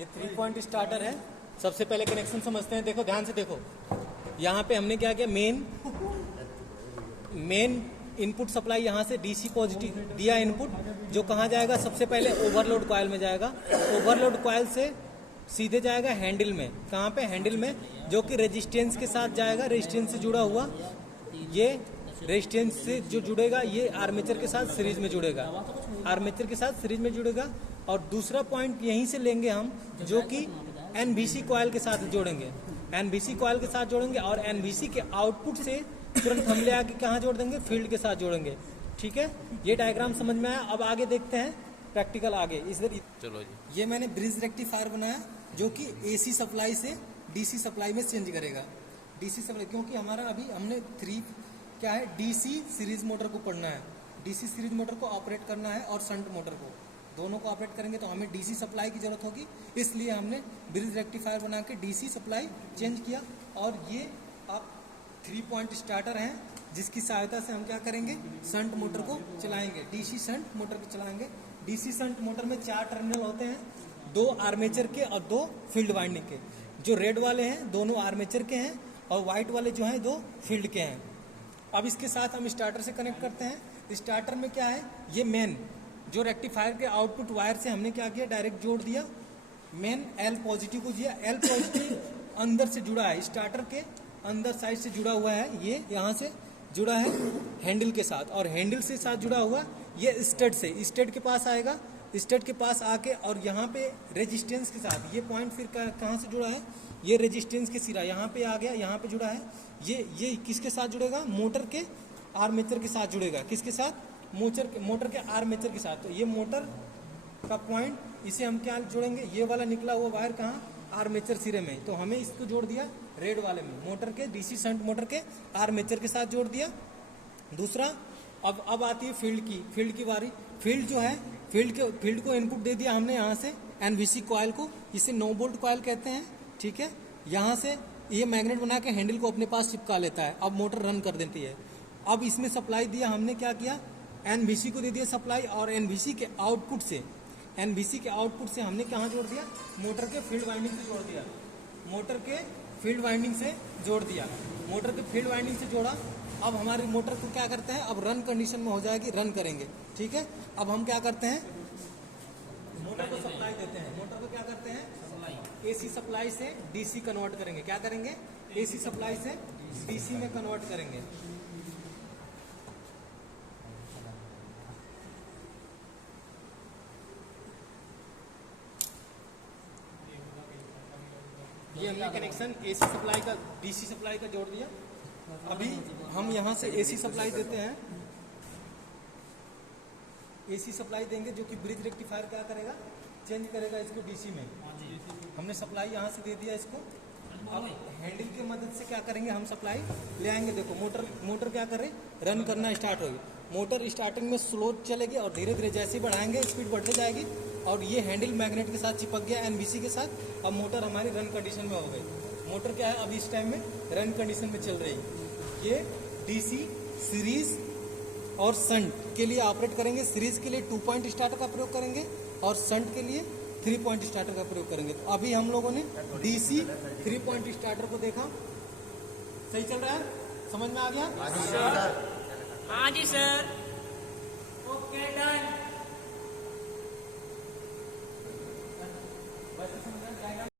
ये 3 point starter है। सबसे पहले कनेक्शन समझते हैं। देखो ध्यान से देखो, यहाँ पे हमने क्या किया, मेन इनपुट सप्लाई यहाँ से डीसी पॉजिटिव दिया इनपुट, जो कहाँ जाएगा, सबसे पहले ओवरलोड कॉइल में जाएगा। ओवरलोड कॉइल से सीधे जाएगा हैंडल में। कहाँ पे, हैंडल में, जो कि रेजिस्टेंस के साथ जाएगा, रेजिस्टेंस से जुड़ा हुआ। ये रेजिस्टेंस से जो जुड़ेगा ये आर्मेचर के साथ सीरीज में जुड़ेगा, आर्मेचर के साथ सीरीज में जुड़ेगा। और दूसरा पॉइंट यहीं से लेंगे हम, जो कि एनवीसी कॉइल के साथ जोड़ेंगे, एनवीसी कॉइल के साथ जोड़ेंगे। और एनवीसी के आउटपुट से तुरंत हम ले आके कहाँ जोड़ देंगे, फील्ड के साथ जोड़ेंगे। ठीक है, ये डायग्राम समझ में आया। अब आगे देखते हैं प्रैक्टिकल आगे। इधर चलो जी। ये मैंने ब्रिज रेक्टिफायर बनाया, जो कि एसी सप्लाई से डीसी सप्लाई में चेंज करेगा। डीसी सप्लाई, क्योंकि हमारा अभी हमने 3 क्या है, डीसी सीरीज मोटर को पढ़ना है। डीसी सीरीज मोटर को ऑपरेट करना है और शंट मोटर को, दोनों को ऑपरेट करेंगे तो हमें डीसी सप्लाई की जरूरत होगी। इसलिए हमने ब्रिज रेक्टिफायर बना के डीसी सप्लाई चेंज किया। और ये आप 3 पॉइंट स्टार्टर हैं, जिसकी सहायता से हम क्या करेंगे, शंट मोटर को चलाएंगे, डीसी शंट मोटर को चलाएंगे। डीसी शंट मोटर में 4 टर्मिनल होते हैं, 2 आर्मेचर के और 2 फील्ड वाइंडिंग के। जो रेड वाले हैं दोनों आर्मेचर के हैं, और व्हाइट वाले जो हैं 2 फील्ड के हैं। अब इसके साथ हम स्टार्टर से कनेक्ट करते हैं। स्टार्टर में क्या है, ये मेन जो रेक्टिफायर के आउटपुट वायर से हमने क्या किया, डायरेक्ट जोड़ दिया। मेन एल पॉजिटिव को दिया। एल पॉजिटिव अंदर से जुड़ा है, स्टार्टर के अंदर साइड से जुड़ा हुआ है। ये यहाँ से जुड़ा है हैंडल के साथ, और हैंडल से साथ जुड़ा हुआ ये स्टड से, स्टड के पास आएगा। स्टड के पास आके और यहाँ पे रेजिस्टेंस के साथ, ये पॉइंट फिर कहाँ से जुड़ा है, ये रेजिस्टेंस के सिरा यहाँ पे आ गया, यहाँ पे जुड़ा है। ये किसके साथ जुड़ेगा, मोटर के आर्मेचर के साथ जुड़ेगा। किसके साथ, मोटर के आर्मेचर के साथ। तो ये मोटर का पॉइंट, इसे हम क्या जोड़ेंगे, ये वाला निकला हुआ वायर कहाँ, आर्मेचर सिरे में। तो हमें इसको जोड़ दिया रेड वाले में, मोटर के डीसी शंट मोटर के आर्मेचर के साथ जोड़ दिया। दूसरा, अब आती है फील्ड की बारी। फील्ड जो है, फील्ड को इनपुट दे दिया हमने यहाँ से एनवीसी कॉइल को, इसे 9 वोल्ट कॉइल कहते हैं। ठीक है, यहाँ से ये मैग्नेट बना के हैंडल को अपने पास चिपका लेता है। अब मोटर रन कर देती है। अब इसमें सप्लाई दिया हमने, क्या किया, एनवीसी को दे दिया सप्लाई, और एनवीसी के आउटपुट से हमने कहाँ जोड़ दिया, मोटर के फील्ड वाइंडिंग से जोड़ दिया। मोटर के फील्ड वाइंडिंग से जोड़ दिया, मोटर के फील्ड वाइंडिंग से जोड़ा। अब हमारी मोटर को क्या करते हैं, अब रन कंडीशन में हो जाएगी, रन करेंगे। ठीक है, अब हम क्या करते हैं, मोटर को सप्लाई देते हैं। मोटर को क्या करते हैं, एसी सप्लाई से डीसी कन्वर्ट करेंगे। क्या करेंगे, एसी सप्लाई से डीसी में कन्वर्ट करेंगे। ये हमने कनेक्शन एसी सप्लाई का डीसी सप्लाई का जोड़ दिया। अभी हम यहाँ से एसी सप्लाई देते हैं। एसी सप्लाई देंगे, जो कि ब्रिज रेक्टिफायर क्या करेगा, चेंज करेगा इसको डीसी में। हमने सप्लाई यहाँ से दे दिया इसको। अब हैंडल की मदद से क्या करेंगे, हम सप्लाई ले आएंगे। देखो मोटर क्या करे, रन करना स्टार्ट होगी। मोटर स्टार्टिंग में स्लो चलेगी और धीरे धीरे जैसे ही बढ़ाएंगे स्पीड बढ़ते जाएगी। और ये हैंडल मैग्नेट के साथ चिपक गया एनवीसी के साथ। अब मोटर हमारी रन कंडीशन में हो गई। मोटर क्या है, अभी इस टाइम में रन कंडीशन में चल रही है। ये डीसी सीरीज और शंट के लिए ऑपरेट करेंगे। सीरीज के लिए 2 पॉइंट स्टार्टर का प्रयोग करेंगे, और शंट के लिए 3 पॉइंट स्टार्टर का प्रयोग करेंगे। तो अभी हम लोगों ने डीसी 3 पॉइंट स्टार्टर को देखा। सही चल रहा है, समझ में आ गया? हाँ जी सर। Okay, done.